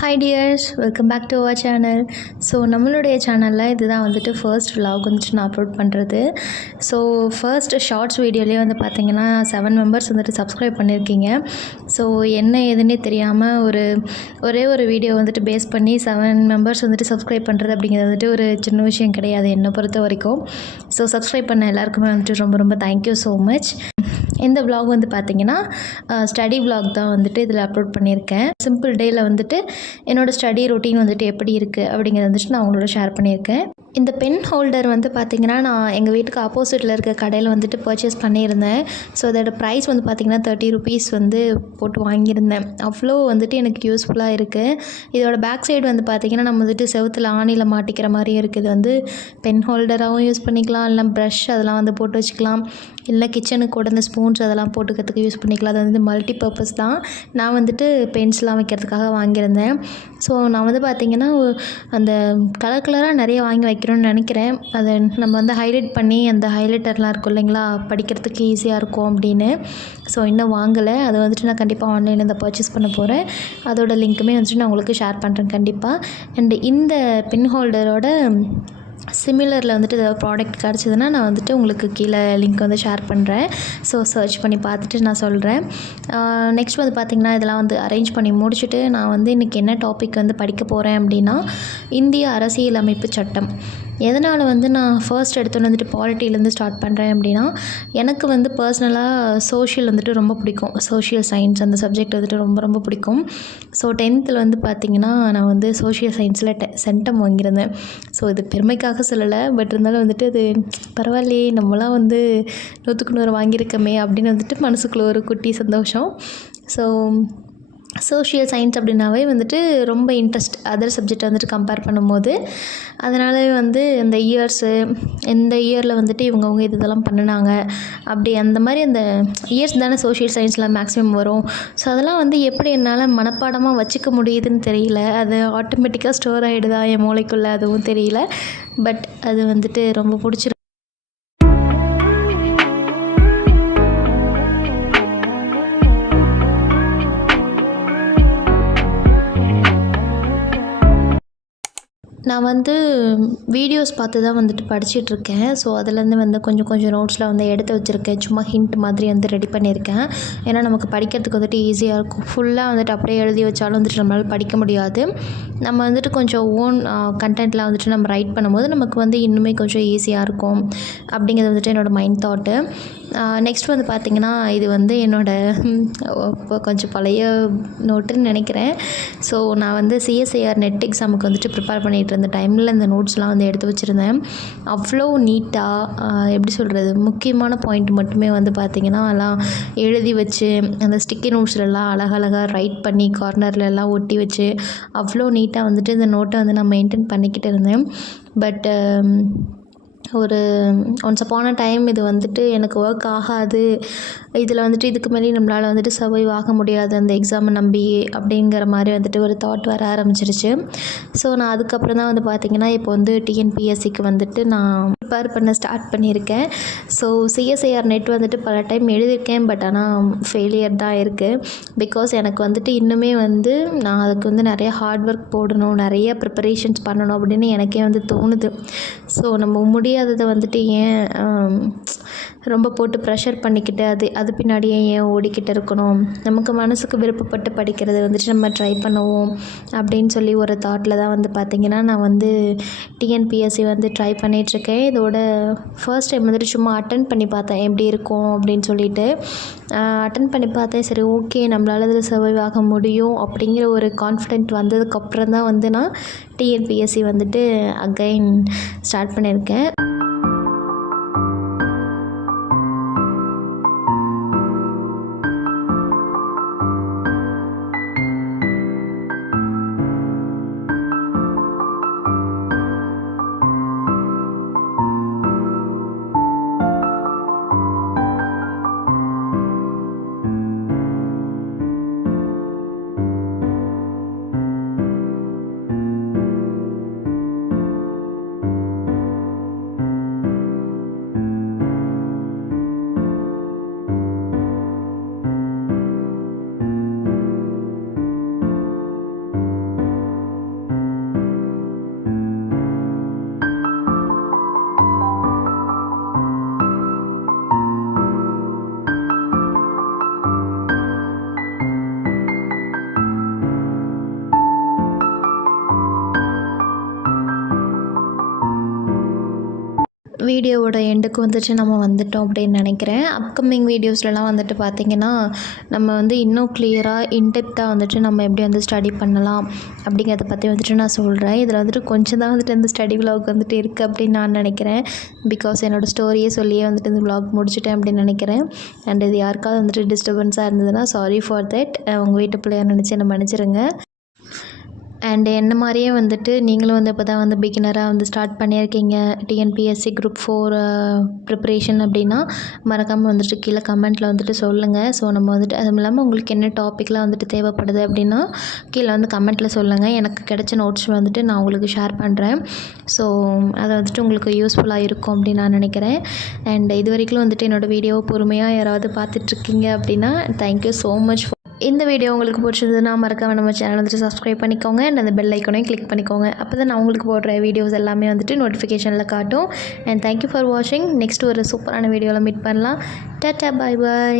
Hi dears, welcome back to our channel. So நம்மளுடைய சேனலில் இதுதான் வந்துட்டு ஃபர்ஸ்ட் vlog வந்துட்டு நான் அப்லோட் பண்ணுறது. ஸோ ஃபர்ஸ்ட் ஷார்ட்ஸ் வீடியோலேயே வந்து பார்த்திங்கன்னா 7 மெம்பர்ஸ் வந்துட்டு சப்ஸ்கிரைப் பண்ணியிருக்கீங்க. ஸோ என்ன ஏதுன்னே தெரியாமல் ஒரே ஒரு வீடியோ வந்துட்டு பேஸ் பண்ணி 7 மெம்பர்ஸ் வந்துட்டு சப்ஸ்கிரைப் பண்ணுறது அப்படிங்கிறது வந்துட்டு ஒரு சின்ன விஷயம் கிடையாது என்னை பொறுத்த வரைக்கும். ஸோ சப்ஸ்கிரைப் பண்ண எல்லாருக்குமே வந்துட்டு ரொம்ப ரொம்ப தேங்க்யூ ஸோ மச். இந்த vlog வந்து பார்த்திங்கன்னா ஸ்டடி vlog தான் வந்துட்டு இதில் அப்லோட் பண்ணியிருக்கேன். சிம்பிள் டேயில் வந்துட்டு என்னோடய ஸ்டடி ரொட்டீன் வந்துட்டு எப்படி இருக்குது அப்படிங்கிறத வந்துட்டு நான் உங்களோட ஷேர் பண்ணியிருக்கேன். இந்த பென் ஹோல்டர் வந்து பார்த்திங்கன்னா நான் எங்கள் வீட்டுக்கு ஆப்போசிட்டில் இருக்க கடையில் வந்துட்டு பர்ச்சேஸ் பண்ணியிருந்தேன். ஸோ அதோட ப்ரைஸ் வந்து பார்த்திங்கன்னா 30 rupees வந்து போட்டு வாங்கியிருந்தேன். அவ்வளோ வந்துட்டு எனக்கு யூஸ்ஃபுல்லாக இருக்குது. இதோட பேக் சைடு வந்து பார்த்திங்கன்னா நம்ம வந்துட்டு செவுத்தில் ஆணியில் மாட்டிக்கிற மாதிரியும் இருக்குது. இது வந்து பென் ஹோல்டராகவும் யூஸ் பண்ணிக்கலாம், இல்லை ப்ரஷ் அதெல்லாம் வந்து போட்டு வச்சுக்கலாம், இல்லை கிச்சனுக்கு கூட இந்த ஸ்பூன்ஸ் அதெல்லாம் போட்டுக்கிறதுக்கு யூஸ் பண்ணிக்கலாம். அது வந்து மல்டி பர்பஸ் தான். நான் வந்துட்டு பென்ஸ்லாம் வைக்கிறதுக்காக வாங்கியிருந்தேன். ஸோ நான் வந்து பார்த்திங்கன்னா அந்த கலராக நிறைய வாங்கி வைக்கிறோன்னு நினைக்கிறேன். அதை நம்ம வந்து ஹைலைட் பண்ணி அந்த ஹைலைட்டர்லாம் இருக்கும் இல்லைங்களா, படிக்கிறதுக்கு ஈஸியாக இருக்கும் அப்படின்னு. ஸோ இன்னும் வாங்கலை. அதை வந்துட்டு நான் கண்டிப்பாக ஆன்லைனில் இதை பர்ச்சேஸ் பண்ண போகிறேன். அதோட லிங்க்குமே வந்துட்டு நான் உங்களுக்கு ஷேர் பண்ணுறேன் கண்டிப்பாக. அண்டு இந்த பென் ஹோல்டரோட சிமிலரில் வந்துட்டு ஏதாவது ப்ராடக்ட் கிடச்சிதுன்னா நான் வந்துட்டு உங்களுக்கு கீழே லிங்க் வந்து ஷேர் பண்ணுறேன். ஸோ சர்ச் பண்ணி பார்த்துட்டு நான் சொல்கிறேன். நெக்ஸ்ட் வந்து பார்த்திங்கன்னா இதெல்லாம் வந்து அரேஞ்ச் பண்ணி முடிச்சுட்டு நான் வந்து இன்றைக்கி என்ன டாபிக் வந்து படிக்க போகிறேன் அப்படின்னா, இந்திய அரசியலமைப்பு சட்டம். எதனால் வந்து நான் ஃபர்ஸ்ட் எடுத்தோன்னு வந்துட்டு பாலிட்டிலேருந்து ஸ்டார்ட் பண்ணுறேன் அப்படின்னா, எனக்கு வந்து பர்சனலாக சோஷியல் வந்துட்டு ரொம்ப பிடிக்கும். சோஷியல் சயின்ஸ் அந்த சப்ஜெக்ட் வந்துட்டு ரொம்ப ரொம்ப பிடிக்கும். ஸோ 10th வந்து பார்த்திங்கன்னா நான் வந்து சோஷியல் சயின்ஸில் சென்டம் வாங்கியிருந்தேன். ஸோ இது பெருமைக்காக சொல்லலை, பட் இருந்தாலும் வந்துட்டு அது பரவாயில்லையே, நம்மளாம் வந்து 100க்கு 100 வாங்கியிருக்கோமே அப்படின்னு வந்துட்டு மனசுக்குள்ளே ஒரு குட்டி சந்தோஷம். ஸோ சோஷியல் சயின்ஸ் அப்படின்னாவே வந்துட்டு ரொம்ப இன்ட்ரெஸ்ட் அதர் சப்ஜெக்ட் வந்துட்டு கம்பேர் பண்ணும்போது. அதனாலே வந்து இந்த இயர்ஸு இந்த இயரில் வந்துட்டு இவங்கவுங்க இதெல்லாம் பண்ணினாங்க அப்படி அந்த மாதிரி அந்த இயர்ஸ் தானே சோஷியல் சயின்ஸில் மேக்ஸிமம் வரும். ஸோ அதெல்லாம் வந்து எப்படி என்னால் மனப்பாடமாக வச்சுக்க முடியுதுன்னு தெரியல. அது ஆட்டோமேட்டிக்காக ஸ்டோர் ஆகிடுதா என் மூளைக்குள்ளே, அதுவும் தெரியல. பட் அது வந்துட்டு ரொம்ப பிடிச்சிருக்கு. நான் வந்து வீடியோஸ் பார்த்து தான் வந்துட்டு படிச்சிட்ருக்கேன். ஸோ அதுலேருந்து வந்து கொஞ்சம் நோட்ஸ்லாம் வந்து எடுத்து வச்சுருக்கேன். சும்மா ஹிண்ட் மாதிரி வந்து ரெடி பண்ணியிருக்கேன். ஏன்னா நமக்கு படிக்கிறதுக்கு வந்துட்டு ஈஸியாக இருக்கும். ஃபுல்லாக வந்துட்டு அப்படியே எழுதி வச்சாலும் வந்துட்டு நம்மளால் படிக்க முடியாது. நம்ம வந்துட்டு கொஞ்சம் ஓன் கண்டென்ட்லாம் வந்துட்டு நம்ம ரைட் பண்ணும்போது நமக்கு வந்து இன்னுமே கொஞ்சம் ஈஸியாக இருக்கும் அப்படிங்கிறது வந்துட்டு என்னோடய மைண்ட் தாட்டு. நெக்ஸ்ட் வந்து பார்த்திங்கன்னா இது வந்து என்னோடய கொஞ்சம் பழைய நோட்டுன்னு நினைக்கிறேன். ஸோ நான் வந்து சிஎஸ்ஐஆர் நெட் எக்ஸாமுக்கு வந்துட்டு ப்ரிப்பேர் பண்ணிகிட்டு இருந்த டைமில் இந்த நோட்ஸ்லாம் வந்து எடுத்து வச்சுருந்தேன். அவ்வளோ நீட்டாக எப்படி சொல்கிறது, முக்கியமான பாயிண்ட் மட்டுமே வந்து பார்த்திங்கன்னா எல்லாம் எழுதி வச்சு அந்த ஸ்டிக்கி நோட்ஸ்லலாம் அழகழகாக ரைட் பண்ணி கார்னர்லலாம் ஒட்டி வச்சு அவ்வளோ நீட்டாக வந்துட்டு இந்த நோட்டை வந்து நான் மெயின்டைன் பண்ணிக்கிட்டு இருந்தேன். But once upon a time இது வந்துட்டு எனக்கு ஒர்க் ஆகாது, இதில் வந்துட்டு இதுக்கு மேலே நம்மளால் வந்துட்டு சர்வைவ் ஆக முடியாது அந்த எக்ஸாமை நம்பி அப்படிங்கிற மாதிரி வந்துட்டு ஒரு தாட் வர ஆரம்பிச்சிருச்சு. ஸோ நான் அதுக்கப்புறம் தான் வந்து பார்த்திங்கன்னா இப்போ வந்து டிஎன்பிஎஸ்சிக்கு வந்துட்டு நான் ப்ரிப்பேர் பண்ண ஸ்டார்ட் பண்ணியிருக்கேன். ஸோ சிஎஸ்ஐஆர் நெட் வந்துட்டு பல டைம் எழுதியிருக்கேன். பட் ஆனால் ஃபெயிலியர் தான் இருக்குது. பிகாஸ் எனக்கு வந்துட்டு இன்னுமே வந்து நான் அதுக்கு வந்து நிறைய ஹார்ட் ஒர்க் போடணும், நிறைய ப்ரிப்பரேஷன்ஸ் பண்ணணும் அப்படின்னு எனக்கே வந்து தோணுது. ஸோ நம்ம முடியாததை வந்துட்டு ஏன் ரொம்ப போட்டு ப்ரெஷர் பண்ணிக்கிட்டு அது பின்னாடியே ஏன் ஓடிக்கிட்டு இருக்கணும், நமக்கு மனசுக்கு விருப்பப்பட்டு படிக்கிறது வந்துட்டு நம்ம ட்ரை பண்ணுவோம் அப்படின்னு சொல்லி ஒரு தாட்டில் தான் வந்து பார்த்திங்கன்னா நான் வந்து டிஎன்பிஎஸ்சி வந்து ட்ரை பண்ணிகிட்ருக்கேன். இதோட ஃபர்ஸ்ட் டைம் வந்துட்டு சும்மா அட்டன் பண்ணி பார்த்தேன் எப்படி இருக்கும் அப்படின்னு சொல்லிட்டு. அட்டன் பண்ணி பார்த்தேன். சரி ஓகே, நம்மளால் இதில் சர்வைவ் ஆக முடியும் அப்படிங்கிற ஒரு கான்ஃபிடென்ட் வந்ததுக்கப்புறம் தான் வந்து நான் டிஎன்பிஎஸ்சி வந்துட்டு அகைன் ஸ்டார்ட் பண்ணியிருக்கேன். வீடியோவோட எண்டுக்கு வந்துட்டு நம்ம வந்துட்டோம் அப்படின்னு நினைக்கிறேன். அப்கமிங் வீடியோஸ்லலாம் வந்துட்டு பார்த்திங்கன்னா நம்ம வந்து இன்னும் கிளியராக இன்டெப்த்தாக வந்துட்டு நம்ம எப்படி வந்து ஸ்டடி பண்ணலாம் அப்படிங்கிறத பற்றி வந்துட்டு நான் சொல்கிறேன். இதில் வந்துட்டு கொஞ்சம் தான் வந்துட்டு இந்த ஸ்டடி விலாக் வந்துட்டு இருக்குது அப்படின்னு நான் நினைக்கிறேன். பிகாஸ் என்னோடய ஸ்டோரியே சொல்லியே வந்துட்டு இந்த விலாக் முடிச்சிட்டேன் அப்படின்னு நினைக்கிறேன். அண்ட் இது யாருக்காவது வந்துட்டு டிஸ்டர்பன்ஸாக இருந்ததுன்னா சாரி ஃபார் தட். உங்கள் வீட்டு பிள்ளையா நினச்சி என்னை மன்னிச்சிருங்க. அண்ட் என்ன மாதிரியே வந்துட்டு நீங்களும் வந்து இப்போ தான் வந்து பிகினராக வந்து ஸ்டார்ட் பண்ணியிருக்கீங்க டிஎன்பிஎஸ்சி குரூப் 4 ப்ரிப்ரேஷன் அப்படின்னா மறக்காமல் வந்துட்டு கீழே கமெண்ட்டில் வந்துட்டு சொல்லுங்கள். ஸோ நம்ம வந்துட்டு அதுவும் இல்லாமல் உங்களுக்கு என்ன டாப்பிக்லாம் வந்துட்டு தேவைப்படுது அப்படின்னா கீழே வந்து கமெண்ட்டில் சொல்லுங்கள். எனக்கு கிடைச்ச நோட்ஸ் வந்துட்டு நான் உங்களுக்கு ஷேர் பண்ணுறேன். ஸோ அதை வந்துட்டு உங்களுக்கு யூஸ்ஃபுல்லாக இருக்கும் அப்படின்னு நான் நினைக்கிறேன். அண்ட் இது வரைக்கும் வந்துட்டு என்னோடய வீடியோவை பொறுமையாக யாராவது பார்த்துட்ருக்கீங்க அப்படின்னா தேங்க்யூ ஸோ மச். இந்த வீடியோ உங்களுக்கு பிடிச்சதுன்னா மறக்காம நம்ம சேனல் வந்துட்டு சப்ஸ்கிரைப் பண்ணிக்கோங்க. அண்ட் அந்த பெல் ஐக்கனையும் கிளிக் பண்ணிக்கோங்க. அப்போ தான் நான் உங்களுக்கு போடுற வீடியோஸ் எல்லாமே வந்துட்டு நோட்டிஃபிகேஷனில் காட்டும். அண்ட் தேங்க்யூ ஃபார் வாட்சிங். நெக்ஸ்ட் ஒரு சூப்பரான வீடியோவில் மீட் பண்ணலாம். டாட்டா, பாய் பாய்.